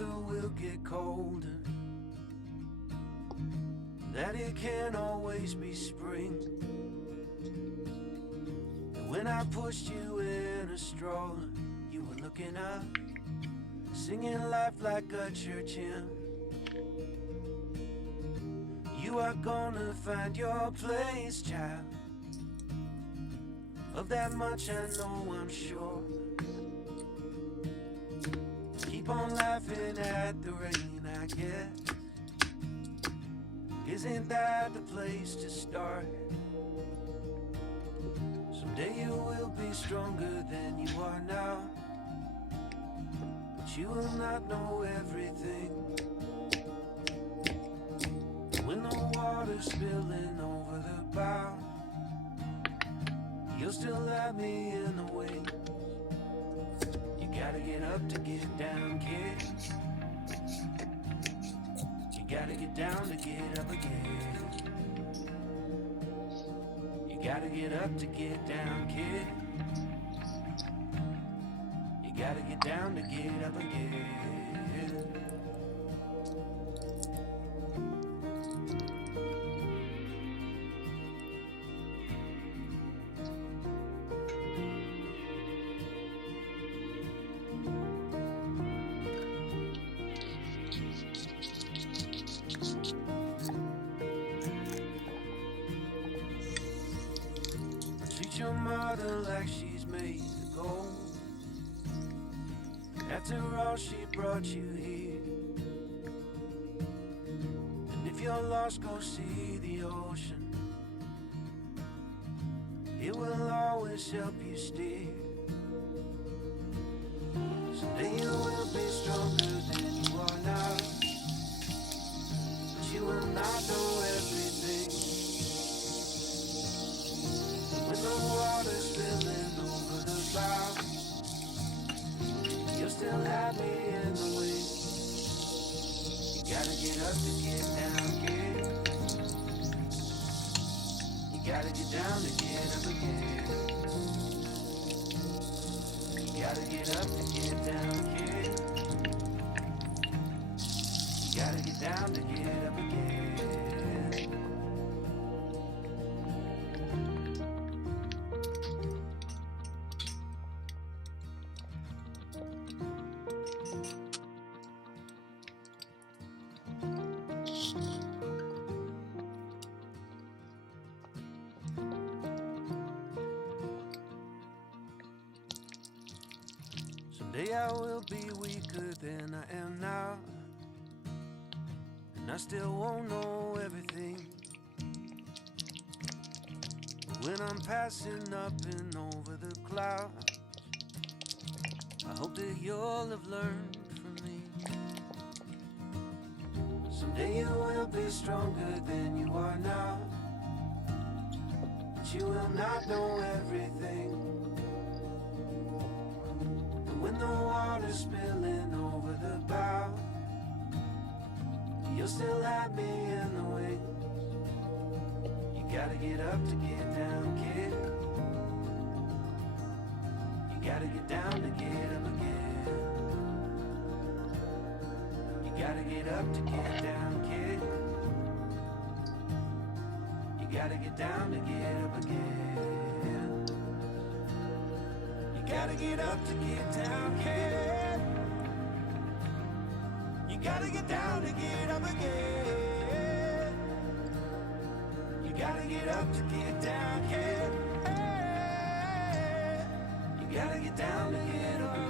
weather will get colder, that it can't always be spring. And when I pushed you in a stroller, you were looking up, singing life like a church hymn. You are gonna find your place, child. Of that much I know, I'm sure. Keep on laughing at the rain, I guess. Isn't that the place to start? Someday you will be stronger than you are now, but you will not know everything. When the water's spilling over the bow, you'll still have me in the wings. You gotta get up to get down, kid. You gotta get down to get up again. You gotta get up to get down, kid. You gotta get down to get up again. Treat your mother like she's made of gold. After all, she brought you here. And if you're lost, go see the ocean. It will always help you steer. Someday you will be stronger than you are now, but you will not know everything. When the water's spilling over the bow, you'll still have me in the wings. You gotta get up to get down, kid. You gotta get down to get up again. You gotta get up to get down, kid. You gotta get down to get up again. Someday I will be weaker than I am now, and I still won't know everything. But when I'm passing up and over the clouds, I hope that you'll have learned from me. Someday you will be stronger than you are now, but you will not know everything. When the water's spilling over the bow, you'll still have me in the wings. You gotta get up to get down, kid. You gotta get down to get up again. You gotta get up to get down, kid. You gotta get down to get up again. You gotta get up to get down, kid. You gotta get down to get up again. You gotta get up to get down, kid. Hey, you gotta get down to get up.